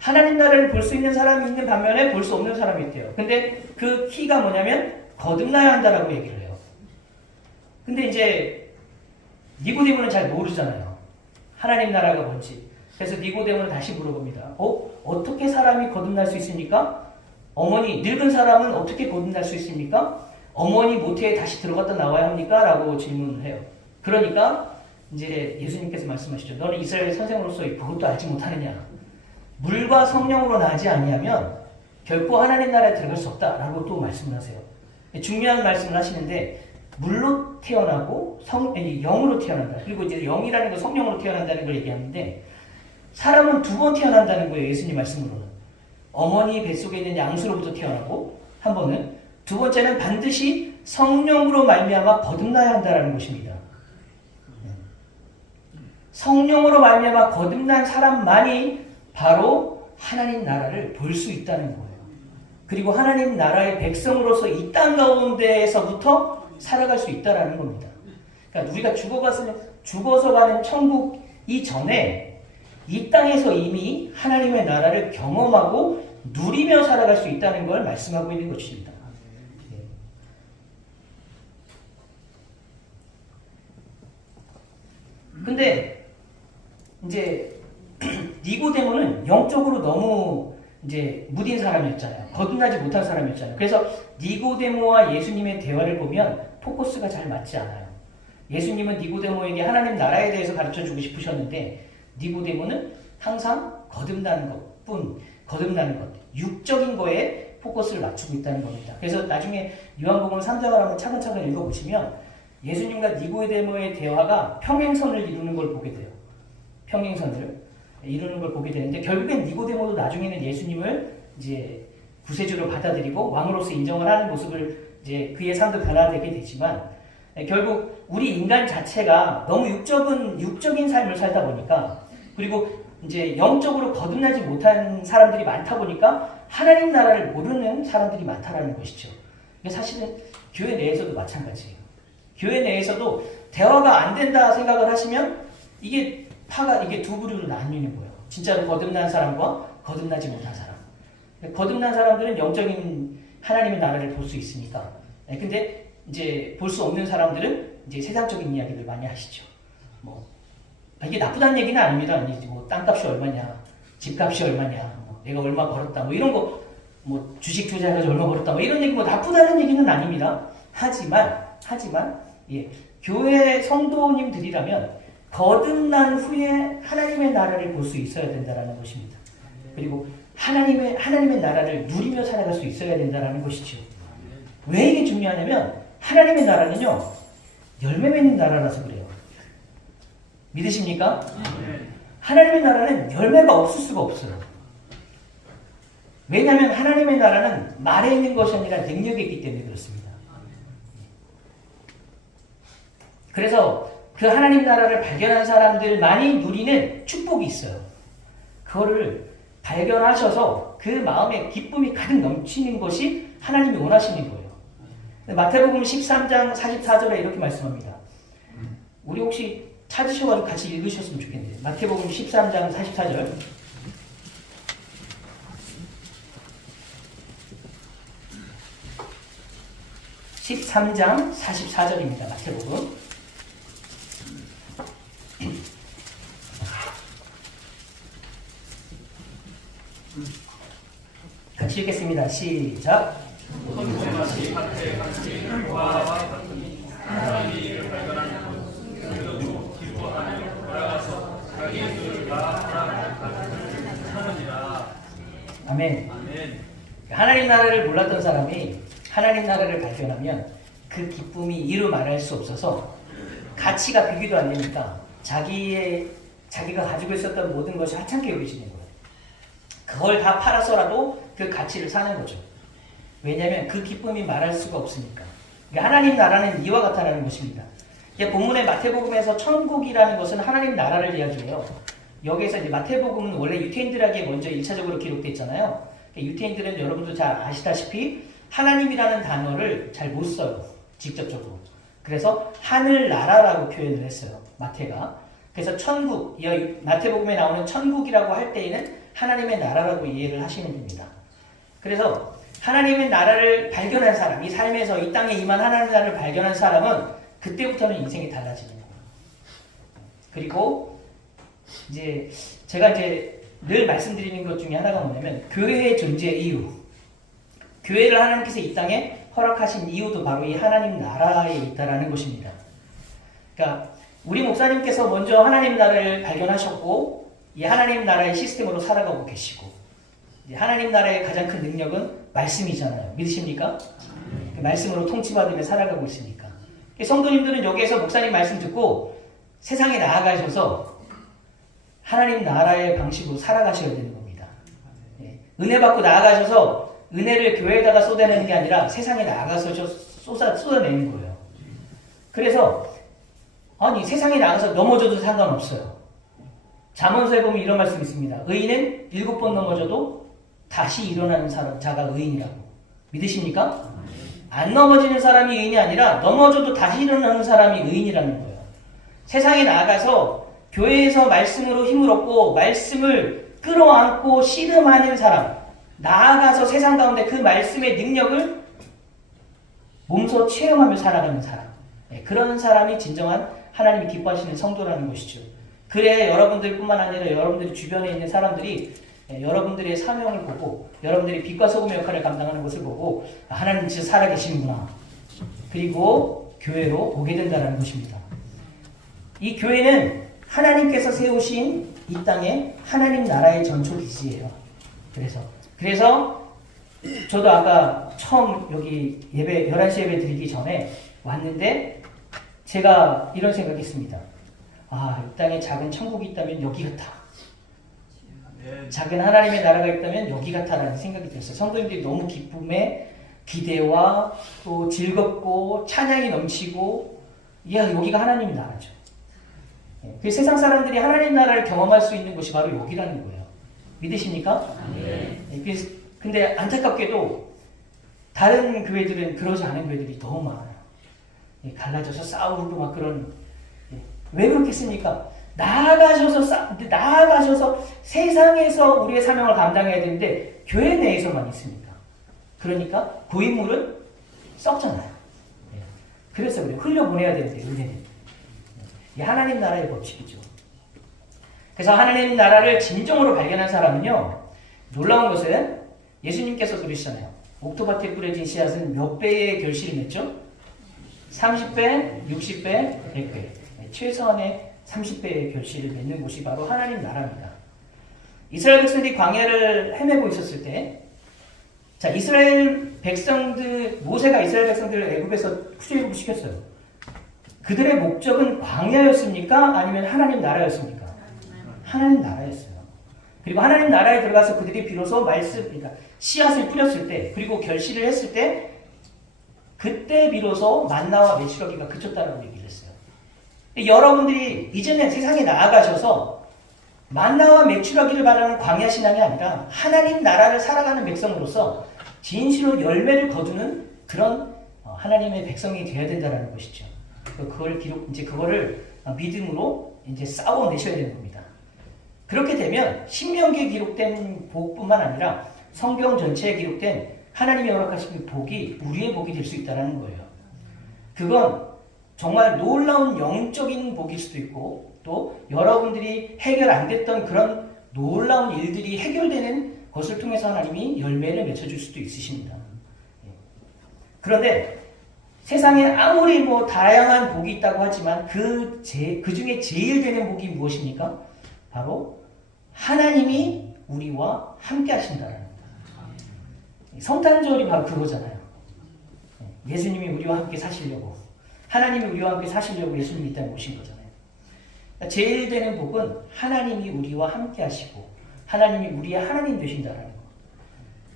하나님 나라를 볼 수 있는 사람이 있는 반면에 볼 수 없는 사람이 있대요. 근데 그 키가 뭐냐면 거듭나야 한다라고 얘기를 해요. 근데 이제 니고데모는 잘 모르잖아요. 하나님 나라가 뭔지. 그래서 니고데모는 다시 물어봅니다. 어떻게 사람이 거듭날 수 있습니까? 어머니, 늙은 사람은 어떻게 거듭날 수 있습니까? 어머니 모태에 다시 들어갔다 나와야 합니까? 라고 질문을 해요. 그러니까 이제 예수님께서 말씀하시죠. 너는 이스라엘 선생으로서 그것도 알지 못하느냐? 물과 성령으로 나지 아니하면 결코 하나님 나라에 들어갈 수 없다라고 또 말씀을 하세요. 중요한 말씀을 하시는데 물로 태어나고 영으로 태어난다. 그리고 이제 영이라는 거 성령으로 태어난다는 걸 얘기하는데 사람은 두 번 태어난다는 거예요. 예수님 말씀으로는. 어머니 뱃속에 있는 양수로부터 태어나고 한 번은 두 번째는 반드시 성령으로 말미암아 거듭나야 한다는 것입니다. 성령으로 말미암아 거듭난 사람만이 바로 하나님 나라를 볼 수 있다는 거예요. 그리고 하나님 나라의 백성으로서 이 땅 가운데에서부터 살아갈 수 있다는 겁니다. 그러니까 우리가 죽어서 가는 천국 이전에 이 땅에서 이미 하나님의 나라를 경험하고 누리며 살아갈 수 있다는 걸 말씀하고 있는 것입니다. 근데 이제 니고데모는 영적으로 너무 이제 무딘 사람이었잖아요. 거듭나지 못한 사람이었잖아요. 그래서 니고데모와 예수님의 대화를 보면 포커스가 잘 맞지 않아요. 예수님은 니고데모에게 하나님 나라에 대해서 가르쳐주고 싶으셨는데 니고데모는 항상 거듭나는 것, 육적인 거에 포커스를 맞추고 있다는 겁니다. 그래서 나중에 요한복음 3장을 한번 차근차근 읽어보시면 예수님과 니고데모의 대화가 평행선을 이루는 걸 보게 돼요. 평행선을 이루는 걸 보게 되는데 결국엔 니고데모도 나중에는 예수님을 이제 구세주로 받아들이고 왕으로서 인정을 하는 모습을 이제 그의 삶도 변화되게 되지만 결국 우리 인간 자체가 너무 육적인 삶을 살다 보니까 그리고 이제 영적으로 거듭나지 못한 사람들이 많다 보니까 하나님 나라를 모르는 사람들이 많다라는 것이죠. 이게 사실은 교회 내에서도 마찬가지예요. 교회 내에서도 대화가 안 된다 생각을 하시면 이게 두 부류로 나뉘는 거예요. 진짜로 거듭난 사람과 거듭나지 못한 사람. 거듭난 사람들은 영적인 하나님의 나라를 볼 수 있으니까. 근데 이제 볼 수 없는 사람들은 이제 세상적인 이야기를 많이 하시죠. 이게 나쁘다는 얘기는 아닙니다. 땅값이 얼마냐, 집값이 얼마냐, 내가 얼마 벌었다, 이런 거, 주식 투자해가지고 얼마 벌었다, 이런 얘기 나쁘다는 얘기는 아닙니다. 하지만 교회 성도님들이라면 거듭난 후에 하나님의 나라를 볼 수 있어야 된다는 것입니다. 그리고 하나님의 나라를 누리며 살아갈 수 있어야 된다는 것이죠. 왜 이게 중요하냐면 하나님의 나라는요 열매 맺는 나라라서 그래요. 믿으십니까? 하나님의 나라는 열매가 없을 수가 없어요. 왜냐하면 하나님의 나라는 말에 있는 것이 아니라 능력에 있기 때문에 그렇습니다. 그래서 그 하나님 나라를 발견한 사람들만이 누리는 축복이 있어요. 그거를 발견하셔서 그 마음에 기쁨이 가득 넘치는 것이 하나님이 원하시는 거예요. 마태복음 13장 44절에 이렇게 말씀합니다. 우리 혹시 찾으셔가지고 같이 읽으셨으면 좋겠는데 마태복음 13장 44절 13장 44절입니다. 마태복음 같이 읽겠습니다. 시작. 아멘. 하나님 나라를 몰랐던 사람이 하나님 나라를 발견하면 그 기쁨이 이루 말할 수 없어서 가치가 비교도 안 되니까 자기가 가지고 있었던 모든 것이 하찮게 여겨지는 거예요. 그걸 다 팔아서라도 그 가치를 사는 거죠. 왜냐하면 그 기쁨이 말할 수가 없으니까. 그러니까 하나님 나라는 이와 같다라는 것입니다. 본문의 마태복음에서 천국이라는 것은 하나님 나라를 이야기해요. 여기서 이제 마태복음은 원래 유태인들에게 먼저 1차적으로 기록되어 있잖아요. 유태인들은 여러분도 잘 아시다시피 하나님이라는 단어를 잘 못 써요. 직접적으로. 그래서 하늘나라라고 표현을 했어요. 마태가. 그래서 천국, 마태복음에 나오는 천국이라고 할 때에는 하나님의 나라라고 이해를 하시면 됩니다. 그래서 하나님의 나라를 발견한 사람, 이 삶에서 이 땅에 임한 하나님의 나라를 발견한 사람은 그때부터는 인생이 달라지는 거예요. 그리고 제가 늘 말씀드리는 것 중에 하나가 뭐냐면 교회의 존재 이유. 교회를 하나님께서 이 땅에 허락하신 이유도 바로 이 하나님 나라에 있다라는 것입니다. 그러니까 우리 목사님께서 먼저 하나님 나라를 발견하셨고 이 하나님 나라의 시스템으로 살아가고 계시고 하나님 나라의 가장 큰 능력은 말씀이잖아요. 믿으십니까? 그 말씀으로 통치받으며 살아가고 있으니까. 성도님들은 여기에서 목사님 말씀 듣고 세상에 나아가셔서 하나님 나라의 방식으로 살아가셔야 되는 겁니다. 은혜 받고 나아가셔서 은혜를 교회에다가 쏟아내는 게 아니라 세상에 나가서 쏟아내는 거예요. 그래서 세상에 나가서 넘어져도 상관없어요. 잠언서에 보면 이런 말씀이 있습니다. 의인은 7번 넘어져도 다시 일어나는 자가 의인이라고. 믿으십니까? 안 넘어지는 사람이 의인이 아니라 넘어져도 다시 일어나는 사람이 의인이라는 거예요. 세상에 나가서 교회에서 말씀으로 힘을 얻고 말씀을 끌어안고 씨름하는 사람, 나아가서 세상 가운데 그 말씀의 능력을 몸소 체험하며 살아가는 사람, 그런 사람이 진정한 하나님이 기뻐하시는 성도라는 것이죠. 그래야 여러분들뿐만 아니라 여러분들이 주변에 있는 사람들이 여러분들의 사명을 보고 여러분들이 빛과 소금의 역할을 감당하는 것을 보고 하나님 진짜 살아계시는구나. 그리고 교회로 오게 된다는 것입니다. 이 교회는 하나님께서 세우신 이 땅에 하나님 나라의 전초기지예요. 그래서 저도 아까 처음 여기 예배 11시 예배 드리기 전에 왔는데 제가 이런 생각했습니다. 이 땅에 작은 천국이 있다면 여기 같아. 작은 하나님의 나라가 있다면 여기 같다라는 생각이 들었어요. 성도님들이 너무 기쁨에 기대와 또 즐겁고 찬양이 넘치고 여기가 하나님 나라죠. 그 세상 사람들이 하나님 나라를 경험할 수 있는 곳이 바로 여기라는 거예요. 믿으십니까? 근데 안타깝게도 다른 교회들은 그러지 않은 교회들이 너무 많아요. 갈라져서 싸우고 막 그런. 왜 그렇겠습니까? 나아가셔서 세상에서 우리의 사명을 감당해야 되는데 교회 내에서만 있습니까? 그러니까 고인물은 썩잖아요. 그래서 그래요. 흘려보내야 되는데 은혜는. 이 하나님 나라의 법칙이죠. 그래서 하나님 나라를 진정으로 발견한 사람은요, 놀라운 것은 예수님께서 그러시잖아요. 옥토밭에 뿌려진 씨앗은 몇 배의 결실을 맺죠? 30배, 60배, 100배. 최소한의 30배의 결실을 맺는 곳이 바로 하나님 나라입니다. 이스라엘 백성들이 광야를 헤매고 있었을 때, 모세가 이스라엘 백성들을 애굽에서 출애굽을 시켰어요. 그들의 목적은 광야였습니까? 아니면 하나님 나라였습니까? 하나님 나라였어요. 그리고 하나님 나라에 들어가서 그들이 비로소 그러니까 씨앗을 뿌렸을 때, 그리고 결실을 했을 때, 그때 비로소 만나와 메추라기가 그쳤다라고 얘기를 했어요. 여러분들이 이제는 세상에 나아가셔서 만나와 메추라기를 바라는 광야 신앙이 아니라 하나님 나라를 살아가는 백성으로서 진실로 열매를 거두는 그런 하나님의 백성이 되어야 된다는 것이죠. 그거를 믿음으로 쌓아내셔야 되는 겁니다. 그렇게 되면 신명기에 기록된 복뿐만 아니라 성경 전체에 기록된 하나님이 허락하신 복이 우리의 복이 될 수 있다는 거예요. 그건 정말 놀라운 영적인 복일 수도 있고 또 여러분들이 해결 안 됐던 그런 놀라운 일들이 해결되는 그것을 통해서 하나님이 열매를 맺혀줄 수도 있으십니다. 그런데 세상에 아무리 뭐 다양한 복이 있다고 하지만 그 중에 제일 되는 복이 무엇입니까? 바로 하나님이 우리와 함께 하신다는 겁니다. 성탄절이 바로 그거잖아요. 예수님이 우리와 함께 사시려고, 하나님이 우리와 함께 사시려고 예수님이 이 땅에 오신 거잖아요. 그러니까 제일 되는 복은 하나님이 우리와 함께 하시고 하나님이 우리의 하나님 되신다는 거.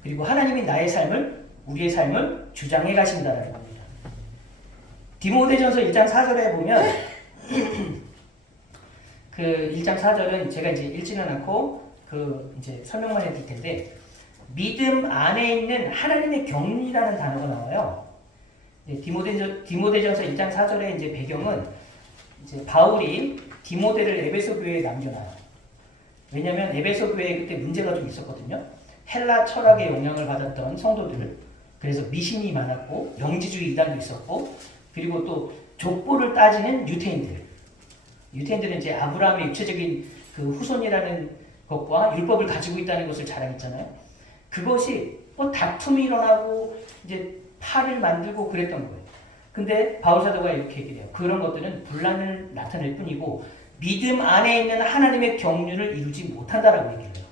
그리고 하나님이 나의 삶을, 우리의 삶을 주장해 가신다는 겁니다. 디모데전서 1장 4절에 보면 그 1장 4절은 제가 이제 읽지는 않고 그 이제 설명만 해드릴 텐데, 믿음 안에 있는 하나님의 경륜이라는 단어가 나와요. 디모데전서 1장 4절의 이제 배경은 이제 바울이 디모데를 에베소 교회에 남겨놔요. 왜냐하면 에베소 교회에 그때 문제가 좀 있었거든요. 헬라 철학의 영향을 받았던 성도들, 그래서 미신이 많았고 영지주의 이단도 있었고, 그리고 또 족보를 따지는 유태인들은 이제 아브라함의 육체적인 그 후손이라는 것과 율법을 가지고 있다는 것을 자랑했잖아요. 그것이 다툼이 일어나고 이제 팔을 만들고 그랬던 거예요. 근데 바울 사도가 이렇게 얘기해요. 그런 것들은 분란을 나타낼 뿐이고 믿음 안에 있는 하나님의 경륜을 이루지 못한다라고 얘기해요.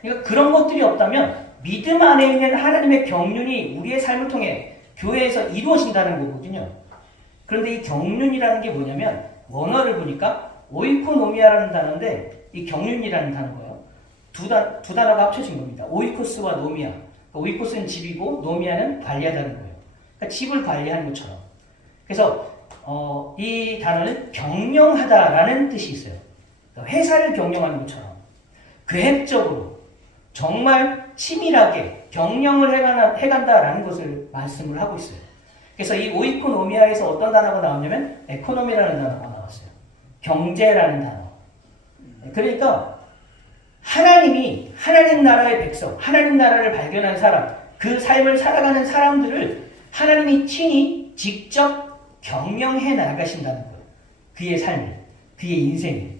그러니까 그런 것들이 없다면 믿음 안에 있는 하나님의 경륜이 우리의 삶을 통해 교회에서 이루어진다는 거거든요. 그런데 이 경륜이라는 게 뭐냐면 원어를 보니까 오이코노미아라는 단어인데 이 경륜이라는 단어예요. 두 단어가 합쳐진 겁니다. 오이코스와 노미아. 오이코스는 집이고 노미아는 관리하다는 거예요. 그러니까 집을 관리하는 것처럼. 그래서 이 단어는 경영하다라는 뜻이 있어요. 그러니까 회사를 경영하는 것처럼 계획적으로 정말 치밀하게 경영을 해간다라는 것을 말씀을 하고 있어요. 그래서 이 오이코노미아에서 어떤 단어가 나왔냐면 에코노미라는 단어가 나왔어요. 경제라는 단어. 그러니까 하나님이 하나님 나라의 백성, 하나님 나라를 발견한 사람, 그 삶을 살아가는 사람들을 하나님이 친히 직접 경영해 나가신다는 거예요. 그의 삶을, 그의 인생을.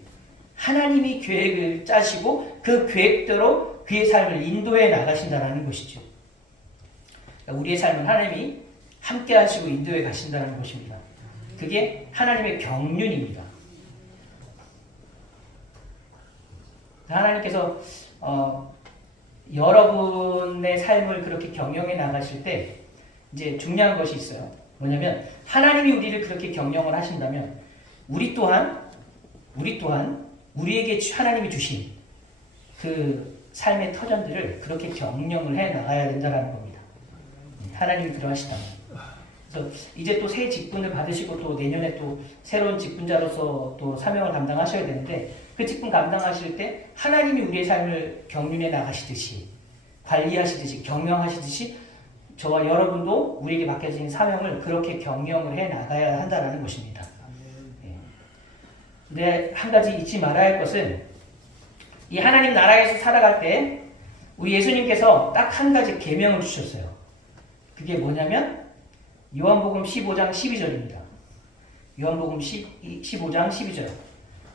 하나님이 계획을 짜시고 그 계획대로 그의 삶을 인도해 나가신다는 것이죠. 그러니까 우리의 삶은 하나님이 함께 하시고 인도해 가신다는 것입니다. 그게 하나님의 경륜입니다. 하나님께서 여러분의 삶을 그렇게 경영해 나가실 때 이제 중요한 것이 있어요. 뭐냐면 하나님이 우리를 그렇게 경영을 하신다면 우리 또한 우리에게 하나님이 주신 그 삶의 터전들을 그렇게 경영을 해 나가야 된다는 겁니다. 하나님이 그러하시다면. 그래서 이제 또 새 직분을 받으시고 또 내년에 또 새로운 직분자로서 또 사명을 감당하셔야 되는데, 그 직분 감당하실 때 하나님이 우리의 삶을 경륜해 나가시듯이, 관리하시듯이, 경영하시듯이 저와 여러분도 우리에게 맡겨진 사명을 그렇게 경영을 해 나가야 한다는 것입니다. 근데 한 가지 잊지 말아야 할 것은 이 하나님 나라에서 살아갈 때 우리 예수님께서 딱 한 가지 계명을 주셨어요. 그게 뭐냐면 요한복음 15장 12절입니다. 요한복음 15장 12절.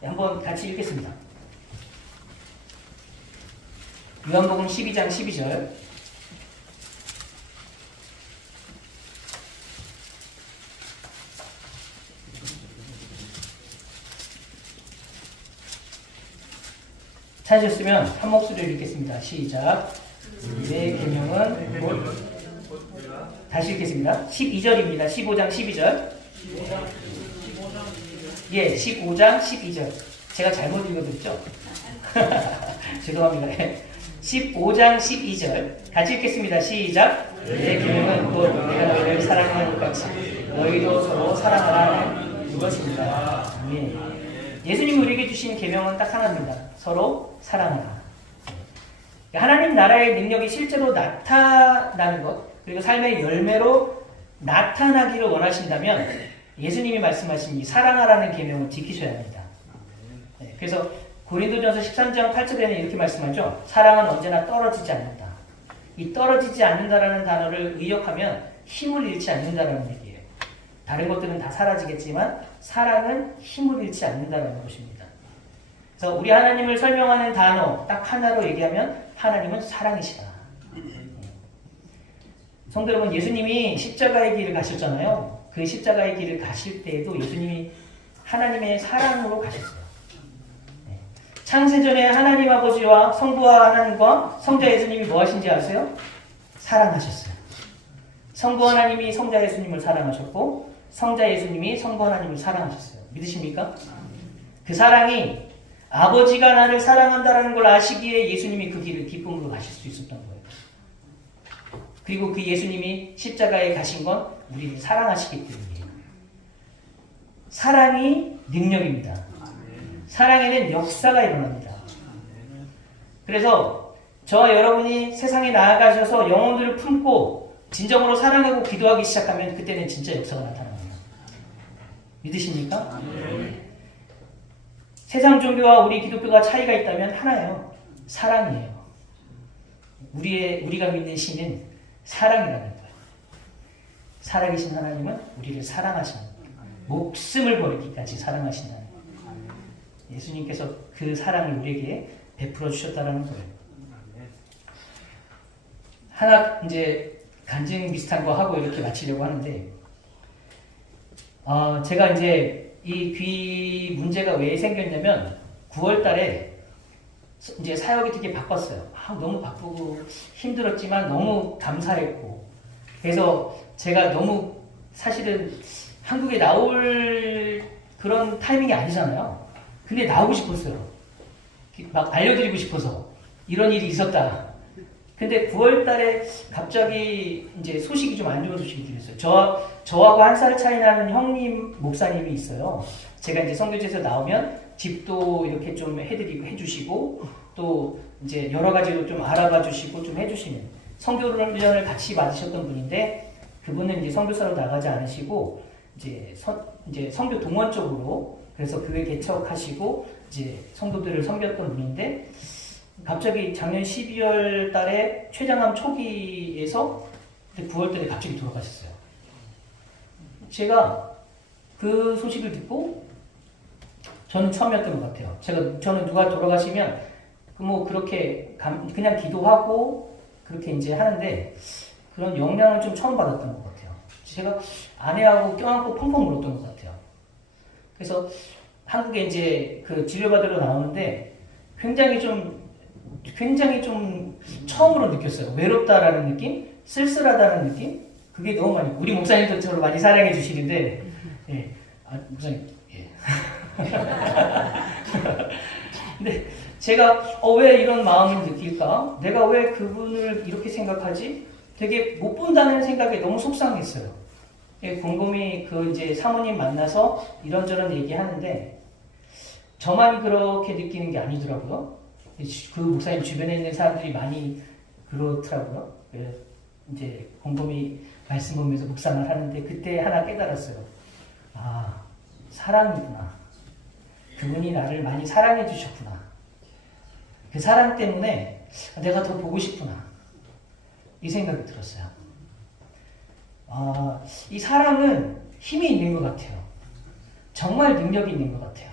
한번 같이 읽겠습니다. 요한복음 12장 12절. 찾으셨으면 한 목소리로 읽겠습니다. 시작. 내 계명은 곧 다시 읽겠습니다. 12절입니다. 15장 12절. 예, 15장 12절. 제가 잘못 읽어드렸죠? 죄송합니다. 15장 12절. 같이 읽겠습니다. 시작. 내 계명은 곧 내가 너희를 사랑하는 것 같이 너희도 서로 사랑하라는 이것입니다. 아멘. 예수님이 우리에게 주신 계명은 딱 하나입니다. 서로 사랑하라. 하나님 나라의 능력이 실제로 나타나는 것, 그리고 삶의 열매로 나타나기를 원하신다면 예수님이 말씀하신 이 사랑하라는 계명을 지키셔야 합니다. 그래서 고린도전서 13장 8절에는 이렇게 말씀하죠. 사랑은 언제나 떨어지지 않는다. 이 떨어지지 않는다라는 단어를 의역하면 힘을 잃지 않는다라는 얘기예요. 다른 것들은 다 사라지겠지만 사랑은 힘을 잃지 않는다라는 것입니다. 그래서 우리 하나님을 설명하는 단어 딱 하나로 얘기하면 하나님은 사랑이시다. 성도 여러분, 예수님이 십자가의 길을 가셨잖아요. 그 십자가의 길을 가실 때에도 예수님이 하나님의 사랑으로 가셨어요. 창세전에 하나님 아버지와 성부와 하나님과 성자 예수님이 뭐 하신지 아세요? 사랑하셨어요. 성부 하나님이 성자 예수님을 사랑하셨고 성자 예수님이 성부 하나님을 사랑하셨어요. 믿으십니까? 그 사랑이 아버지가 나를 사랑한다는 걸 아시기에 예수님이 그 길을 기쁨으로 가실 수 있었던 거예요. 그리고 그 예수님이 십자가에 가신 건 우리를 사랑하시기 때문이에요. 사랑이 능력입니다. 사랑에는 역사가 일어납니다. 그래서 저와 여러분이 세상에 나아가셔서 영혼들을 품고 진정으로 사랑하고 기도하기 시작하면 그때는 진짜 역사가 나타납니다. 믿으십니까? 세상 종교와 우리 기독교가 차이가 있다면 하나예요. 사랑이에요. 우리가 믿는 신은 사랑이라는 거예요. 살아계신 하나님은 우리를 사랑하시는 거예요. 목숨을 버리기까지 사랑하신다는 거예요. 예수님께서 그 사랑을 우리에게 베풀어 주셨다는 거예요. 하나 이제 간증 비슷한 거 하고 이렇게 마치려고 하는데, 제가 이제 이 귀 문제가 왜 생겼냐면 9월 달에 이제 사역이 되게 바빴어요. 너무 바쁘고 힘들었지만 너무 감사했고, 그래서 제가 너무 사실은 한국에 나올 그런 타이밍이 아니잖아요. 근데 나오고 싶었어요. 막 알려드리고 싶어서 이런 일이 있었다. 근데 9월 달에 갑자기 이제 소식이 좀 안 좋은 소식이 들렸어요. 저하고 한 살 차이 나는 형님 목사님이 있어요. 제가 이제 선교제에서 나오면 집도 이렇게 좀 해주시고 또 이제 여러 가지로 좀 알아봐 주시고 좀 해주시는 선교훈련을 같이 받으셨던 분인데, 그분은 이제 선교사로 나가지 않으시고 이제 선교 동원 쪽으로, 그래서 교회 개척하시고 이제 성도들을 섬겼던 분인데, 갑자기 작년 12월 달에 췌장암 초기에서 9월 달에 갑자기 돌아가셨어요. 제가 그 소식을 듣고 저는 처음이었던 것 같아요. 저는 누가 돌아가시면 뭐 그렇게 그냥 기도하고 그렇게 이제 하는데, 그런 영향을 좀 처음 받았던 것 같아요. 제가 아내하고 껴안고 펑펑 울었던 것 같아요. 그래서 한국에 이제 그 치료받으러 나오는데 굉장히 좀 처음으로 느꼈어요. 외롭다라는 느낌, 쓸쓸하다는 느낌. 그게 너무 많이. 우리 목사님도 저를 많이 사랑해 주시는데, 예, 목사님, 예. 근데 제가 왜 이런 마음을 느낄까? 내가 왜 그분을 이렇게 생각하지? 되게 못 본다는 생각에 너무 속상했어요. 예, 곰곰이 이제 사모님 만나서 이런저런 얘기하는데 저만 그렇게 느끼는 게 아니더라고요. 그 목사님 주변에 있는 사람들이 많이 그렇더라고요. 이제 곰곰이 말씀 보면서 묵상을 하는데 그때 하나 깨달았어요. 사랑이구나. 그분이 나를 많이 사랑해 주셨구나. 그 사랑 때문에 내가 더 보고 싶구나. 이 생각이 들었어요. 이 사랑은 힘이 있는 것 같아요. 정말 능력이 있는 것 같아요.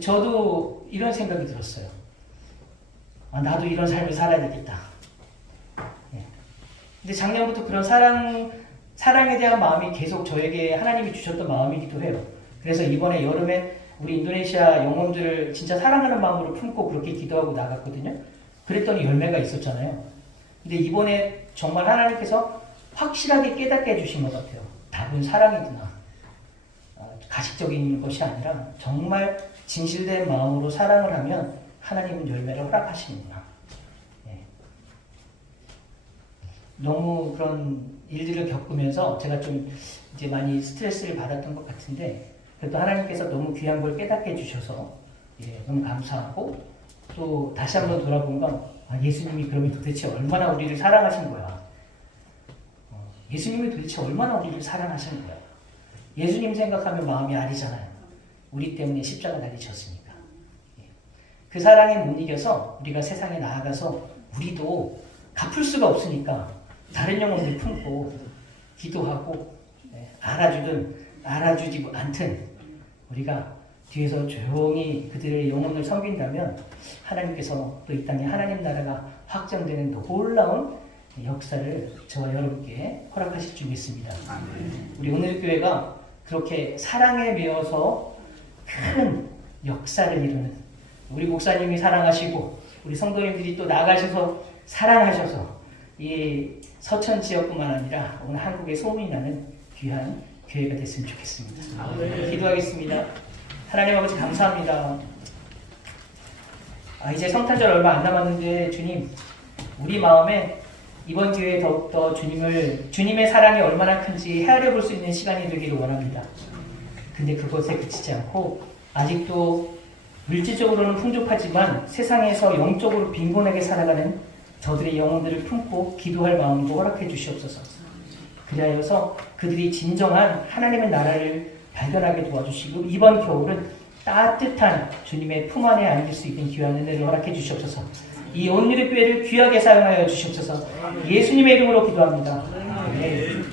저도 이런 생각이 들었어요. 나도 이런 삶을 살아야 되겠다. 근데 작년부터 그런 사랑에 대한 마음이 계속 저에게 하나님이 주셨던 마음이기도 해요. 그래서 이번에 여름에 우리 인도네시아 영혼들을 진짜 사랑하는 마음으로 품고 그렇게 기도하고 나갔거든요. 그랬더니 열매가 있었잖아요. 근데 이번에 정말 하나님께서 확실하게 깨닫게 해주신 것 같아요. 답은 사랑이구나. 가식적인 것이 아니라 정말 진실된 마음으로 사랑을 하면 하나님은 열매를 허락하시는구나. 너무 그런 일들을 겪으면서 제가 좀 이제 많이 스트레스를 받았던 것 같은데, 그래도 하나님께서 너무 귀한 걸 깨닫게 해주셔서 너무 감사하고, 또 다시 한번 돌아본 건 예수님이 그러면 도대체 얼마나 우리를 사랑하신 거야. 예수님이 도대체 얼마나 우리를 사랑하시는 거야. 예수님 생각하면 마음이 아니잖아요. 우리 때문에 십자가 달리셨으니까. 그 사랑에 못 이겨서 우리가 세상에 나아가서 우리도 갚을 수가 없으니까 다른 영혼들 품고 기도하고 알아주든 알아주지 않든 우리가 뒤에서 조용히 그들의 영혼을 섬긴다면 하나님께서 또 이 땅에 하나님 나라가 확장되는 놀라운 역사를 저와 여러분께 허락하실 줄 믿습니다. 우리 오늘 교회가 그렇게 사랑에 매여서 큰 역사를 이루는, 우리 목사님이 사랑하시고 우리 성도님들이 또 나가셔서 사랑하셔서 이 서천 지역뿐만 아니라 오늘 한국에 소문이 나는 귀한 교회가 됐으면 좋겠습니다. 기도하겠습니다. 하나님 아버지 감사합니다. 이제 성탄절 얼마 안 남았는데 주님, 우리 마음에 이번 기회에 더욱더 주님의 사랑이 얼마나 큰지 헤아려 볼 수 있는 시간이 되기를 원합니다. 근데 그것에 그치지 않고 아직도 물질적으로는 풍족하지만 세상에서 영적으로 빈곤하게 살아가는 저들의 영혼들을 품고 기도할 마음도 허락해 주시옵소서. 그리하여서 그들이 진정한 하나님의 나라를 발견하게 도와주시고 이번 겨울은 따뜻한 주님의 품 안에 안길 수 있는 귀한 은혜를 허락해 주시옵소서. 이 온누리 교회를 귀하게 사용하여 주시옵소서. 예수님의 이름으로 기도합니다. 아멘.